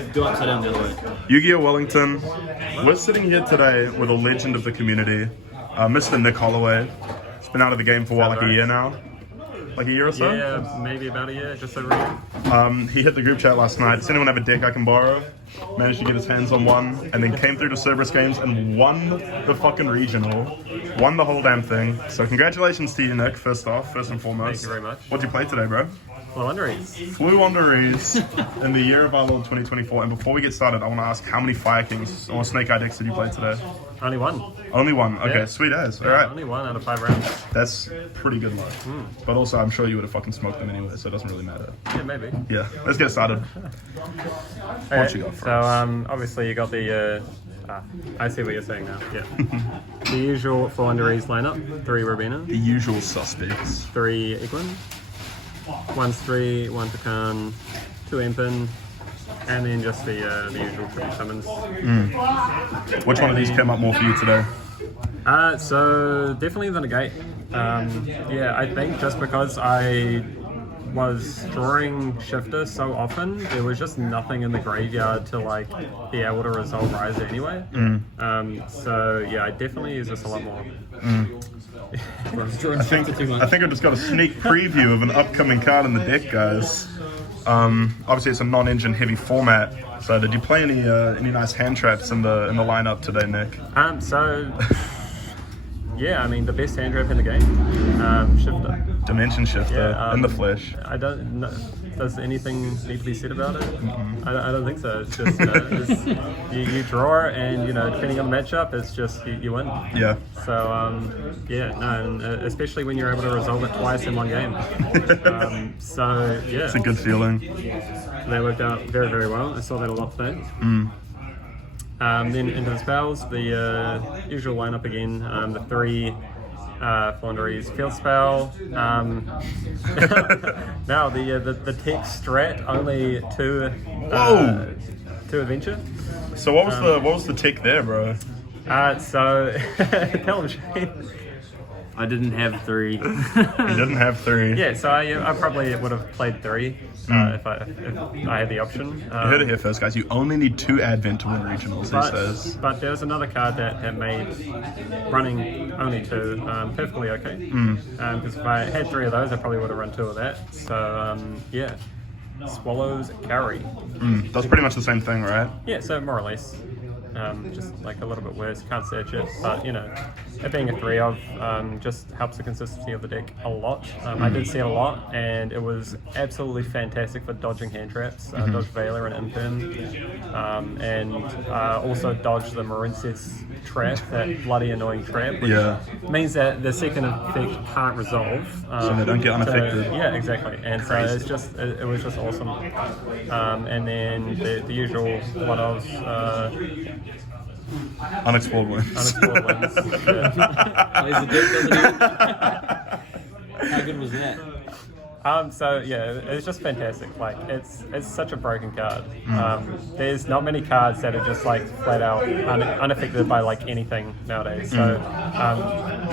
Go upside down the other way. Yu-Gi-Oh! Wellington. We're sitting here today with a legend of the community, Mr. Nick Holloway. He's been out of the game for what, like a year now? Like a year or so? Yeah, maybe about a year, just over a year. He hit the group chat last night. Does anyone have a deck I can borrow? Managed to get his hands on one, and then came through to Cerberus Games and won the fucking regional. Won the whole damn thing. So congratulations to you, Nick, first and foremost. Thank you very much. What'd you play today, bro? Floowandereeze. Floowandereeze in the year of our Lord 2024. And before we get started, I want to ask how many Fire Kings or Snake Eye decks did you play today? Only one. Only one. Okay, Yeah. sweet as. All right. Only one out of 5 rounds. That's pretty good luck. But also, I'm sure you would have fucking smoked them anyway, so it doesn't really matter. Yeah, maybe. Yeah, let's get started. What you got for us? Obviously you got the, I see what you're saying now, yeah. The usual Floowandereeze lineup, 3 Robina, The usual suspects. 3 Egwin, 1 3, 1 Pecan, 2 Empin, and then just the usual triple summons. Which one of these came up more for you today? So definitely the negate. Yeah, I think just because I was drawing shifter so often, there was just nothing in the graveyard to like be able to resolve Riser anyway. So yeah, I definitely use this a lot more. I think I just got a sneak preview of an upcoming card in the deck, guys. Obviously, it's a non-engine heavy format. So, did you play any nice hand traps in the lineup today, Nick? Yeah, I mean the best hand trap in the game, shifter. Dimension Shifter Yeah, in the flesh. I don't know. Does anything need to be said about it? I don't think so. It's just you draw, and depending on the matchup, it's just you win. Yeah. So yeah, no, and, especially when you're able to resolve it twice in one game. So yeah, It's a good feeling. that worked out very, very well. I saw that a lot today. Then into the spells, the usual lineup again. The 3 Floowandereeze field spell. Now the tech strat only 2 adventure. So what was the tick there, bro? So tell him, Shane. I didn't have 3. You didn't have 3. Yeah, so I probably would have played 3 if I had the option. You heard it here first, guys. You only need 2 Advent to win regionals, he says. But there's another card that made running only 2 perfectly okay. Because if I had 3 of those, I probably would have run 2 of that. So yeah, Swallows carry. That's pretty much the same thing, right? Yeah, so more or less. Just like a little bit worse, can't search it, but it being a 3 of just helps the consistency of the deck a lot. I did see it a lot, and it was absolutely fantastic for dodging hand traps, dodge Veiler and Infirm, and also dodge the Marincev's trap, that bloody annoying trap, which means that the second effect can't resolve. So they don't get unaffected. Yeah, exactly, and so it was just awesome. And then the usual one of Unexplored Winds. Unexplored Winds. Yeah. How good was that? So yeah, it's just fantastic. Like it's such a broken card. There's not many cards that are just like flat out unaffected by like anything nowadays. So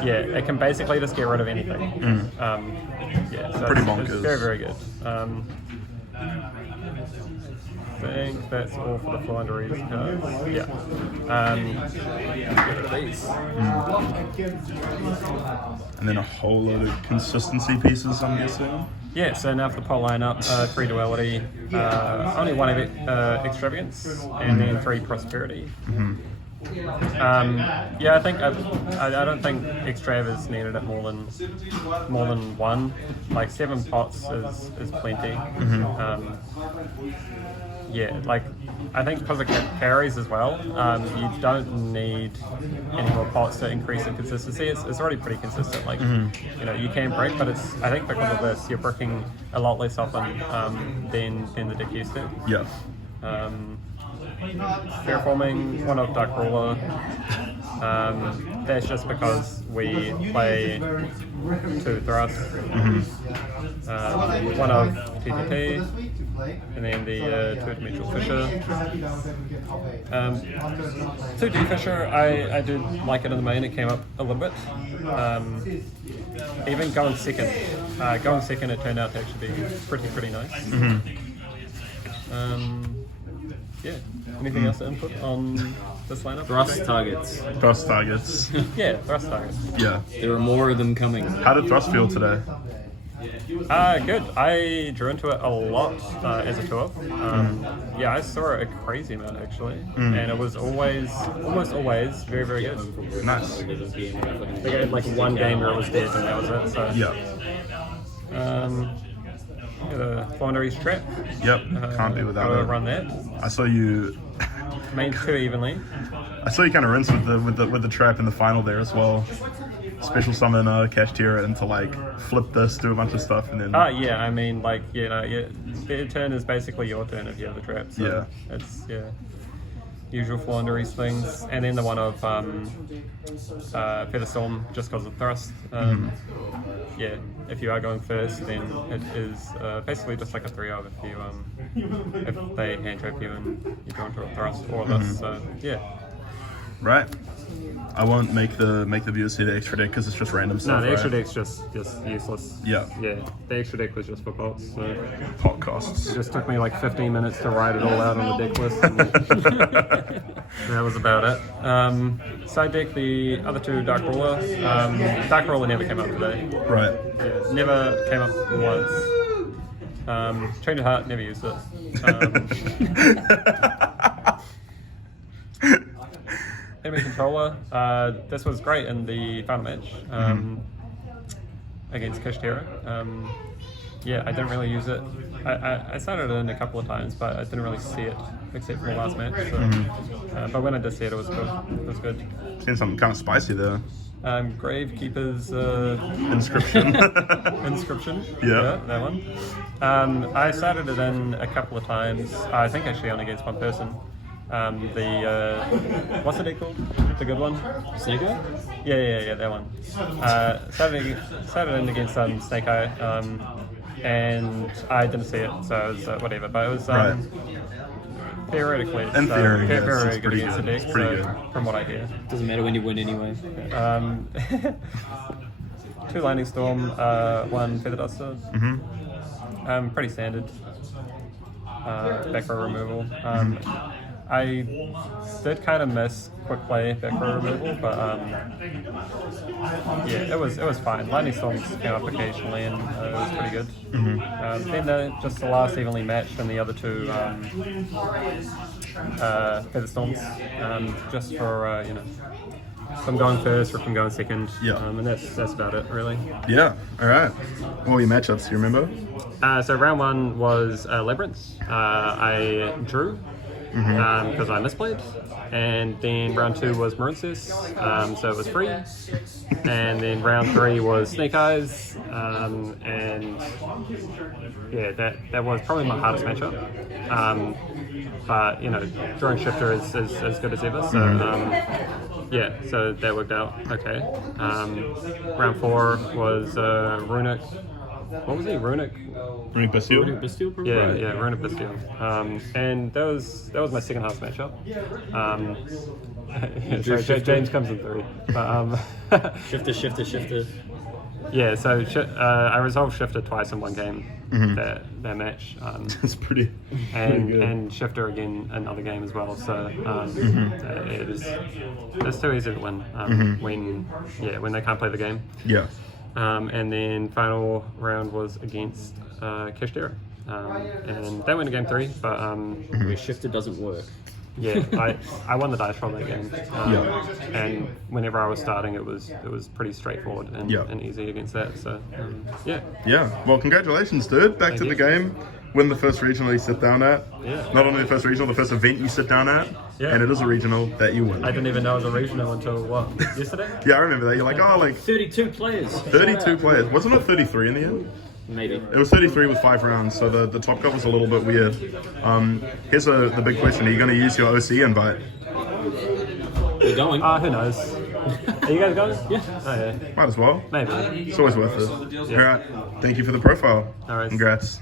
yeah, it can basically just get rid of anything. Yeah, so Pretty it's bonkers. very, very good. I think that's all for the Floowandereeze cards. Yeah. Get rid of these. And then a whole load of consistency pieces, I'm guessing. Yeah, so now for the pole lineup, 3 duality, only 1 extravagance, and then 3 prosperity. Yeah, I think I don't think extrav is needed at more than 1. Like 7 pots is plenty. Yeah, like I think because it carries as well, you don't need any more pots to increase the consistency. It's already pretty consistent. Like you can brick, but I think because of this, you're bricking a lot less often than the deck used to. Yeah. Terraforming, 1 of Dark Ruler. That's just because we play 2 Thrust. 1 of TTT, and then the 2-dimensional Fisher. 2D Fisher, I did like it in the main, it came up a little bit. Even going second, it turned out to actually be pretty nice. yeah. Anything else to input on this lineup? Thrust targets. Thrust targets. Yeah, thrust targets. Yeah. There are more of them coming. How did thrust feel today? Good. I drew into it a lot as a 2-up. Yeah, I saw it a crazy amount actually, and it was almost always very, very good. Nice. I think I had like one game where it was dead and that was it. So Yeah. the Floowandereeze trap. Yep. Can't be without I'll it. run that. I saw you. Main too evenly. I saw you kind of rinse with the trap in the final there as well. Special summon Kashtira and to like flip this, do a bunch of stuff, and then. Yeah. I mean, like, their turn is basically your turn if you have the trap. So Yeah. It's usual Floowandereeze things, and then the one of Feather Storm just because of thrust. Yeah, if you are going first, then it is basically just like a 3-0 if they hand trap you and you draw into a thrust or this. So yeah. Right. I won't make the viewers see the extra deck because it's just random stuff. No, the extra right? deck's just useless. Yeah. Yeah, the extra deck was just for pots. So Pot costs. it just took me like 15 minutes to write it all out on the deck list. And that was about it. Side deck, the other two Dark Ruler. Dark Ruler never came up today. Right. Yeah, never came up once. Change of Heart, never used it. Enemy Controller, this was great in the final match against Kashtira. Yeah, I didn't really use it. I started it in a couple of times, but I didn't really see it except for the last match. So, but when I did see it, it was good. It was good. Seen something kind of spicy there. Gravekeeper's Inscription. Inscription. Yeah. That one. I started it in a couple of times. I think actually only against one person. What's the deck called? The good one? Snake Eye? Yeah, that one. Started in against Snake Eye, and I didn't see it, so it was whatever. But it was Right. theoretically, In theory, yes, very it's good pretty against the good. deck. It's pretty so, good. from what I hear. Doesn't matter when you win anyway. 2 Lightning Storm, 1 Feather Duster. Pretty standard. Back row removal. I did kind of miss quick play back row removal, but yeah, it was fine. Lightning Storms came up occasionally, and it was pretty good. Then just the last evenly matched, and the other two Feather Storms, just for from going first or from going second. Yeah. And that's about it really. Yeah. All right. What were your matchups? Do you remember? So round 1 was Labyrinth. I drew because I misplayed, and then round 2 was Marincess, so it was free, and then round 3 was Snake Eyes, and yeah, that was probably my hardest matchup. But drawing Shifter is as good as ever, so yeah, so that worked out okay. Round 4 was Runic. What was he? Runic Bastille? Bastille, probably? Yeah, Runic Bastille. And that was my second half matchup. Sorry, James comes in 3. But, Shifter. yeah, so I resolved Shifter twice in one game. That match. It's pretty and good. and Shifter again another game as well. So it's too easy to win when they can't play the game. Yeah. And then final round was against Kashtira. And they went to game 3, but Where Shifter doesn't work. yeah, I won the dice roll that game. And whenever I was starting, it was pretty straightforward and easy against that. So yeah. Yeah. Well, congratulations, dude. Back to you. the game. Win the first regional you sit down at. Yeah. Not only the first regional, the first event you sit down at. Yeah. And it is a regional that you win. I didn't even know it was a regional until what, yesterday? Yeah, I remember that. You're like, 32 players. 32 players. Wasn't it 33 in the end? Maybe. It was 33 with 5 rounds, so the top cut was a little bit weird. Here's the big question. Are you going to use your OC invite? We're going. Who knows? Are you guys going? Yeah. Oh yeah. Might as well. Maybe. It's always worth it. All right. Thank you for the profile. All right. Congrats.